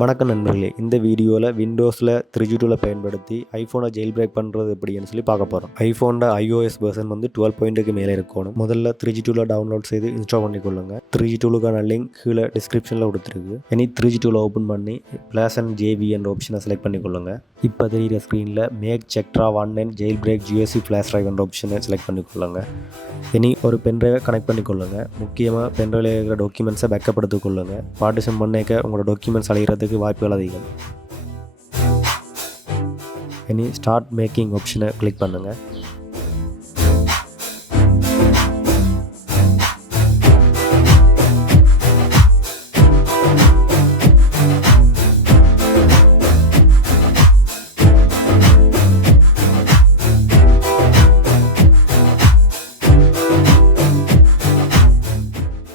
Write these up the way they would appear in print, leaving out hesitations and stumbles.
வணக்கம் நண்பர்களே, இந்த வீடியோவில் விண்டோஸில் 3G டூலை பயன்படுத்தி ஐஃபோனை ஜெயில் பண்ணுறது எப்படின்னு சொல்லி பார்க்க போகிறோம். ஐஃபோனோட iOS வெர்ஷன் 12.க்கு மேலே இருக்கணும். முதல்ல 3G டூலை டவுன்லோட் செய்து இன்ஸ்டால் பண்ணிக்கொள்ளுங்க. 3G டூலுக்கான லிங்க் கீழே டிஸ்கிரிப்ஷனில் கொடுத்துருக்கு. இனி 3G டூலை ஓப்பன் பண்ணி ப்ளஸ் அண்ட் JB என்ற ஆப்ஷனை செலக்ட் பண்ணிக்கொள்ளுங்க. இப்போ தெரிகிற ஸ்க்ரீனில் மேக் செக்ட்ரா 1 and Jailbreak USB flash drive என்ற ஆப்ஷனை செலக்ட் பண்ணிக்கொள்ளுங்க. இனி ஒரு பென்ட்ரைவை கனெக்ட் பண்ணிக்கொள்ளுங்க. முக்கியமாக பென்ட்ரைவில் இருக்கிற டாக்குமெண்ட்ஸை பேக்கப் எடுத்துக்கொள்ளுங்க. பார்ட்டிஷன் பண்ணிக்க உங்களோட டாக்குமெண்ட்ஸ் அழிகிறதுக்கு வாய்ப்புகள் அதிகம். இனி ஸ்டார்ட் மேக்கிங் ஆப்ஷனை கிளிக் பண்ணுங்கள்.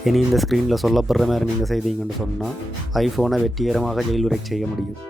இனி இந்த ஸ்க்ரீனில் சொல்லப்படுற மாதிரி நீங்கள் செய்தீங்கன்னு சொன்னால் ஐஃபோனை வெற்றிகரமாக ஜெயில்பிரேக் செய்ய முடியும்.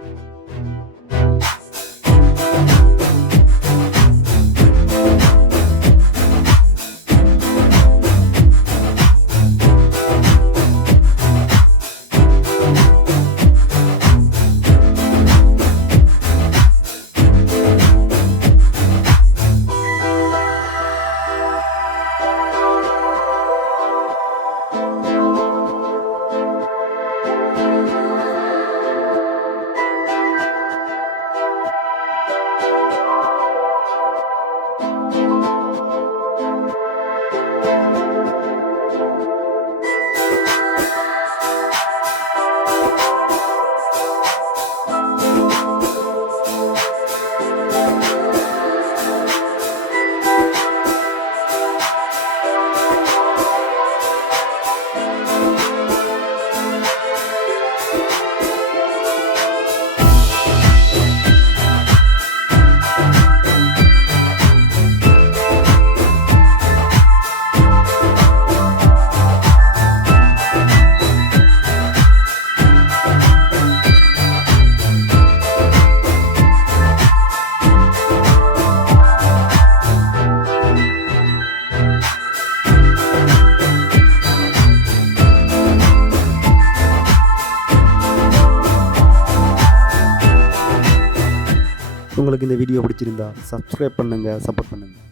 உங்களுக்கு இந்த வீடியோ பிடிச்சிருந்தா சப்ஸ்கிரைப் பண்ணுங்கள், சப்போர்ட் பண்ணுங்கள்.